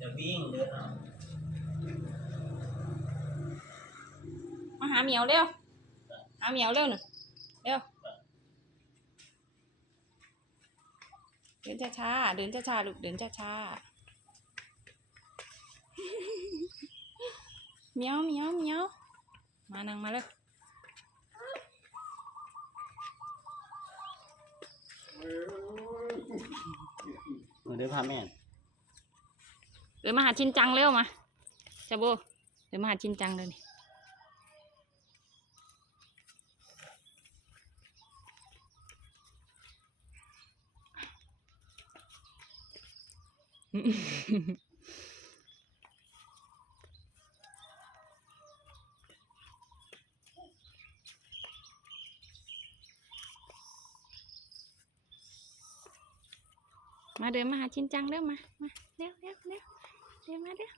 เดี๋ยววิ่งเดินเอามาหาเหมียวเร็ว หาเหมียวเร็วหนึ่งเร็ว เดินช้าๆ เดินช้าๆ ลูก เดินช้าๆ เหมียวเหมียวเหมียว มานั่งมาเลยเออเดี๋ยวพาแม่ เดินมาหาชินจังเร็วมาจะโบเดินมาหาชินจังเลยนี่มาเดินมาหาชินจังเร็วมา มาเร็วเร็วเร็ว มาเร็ว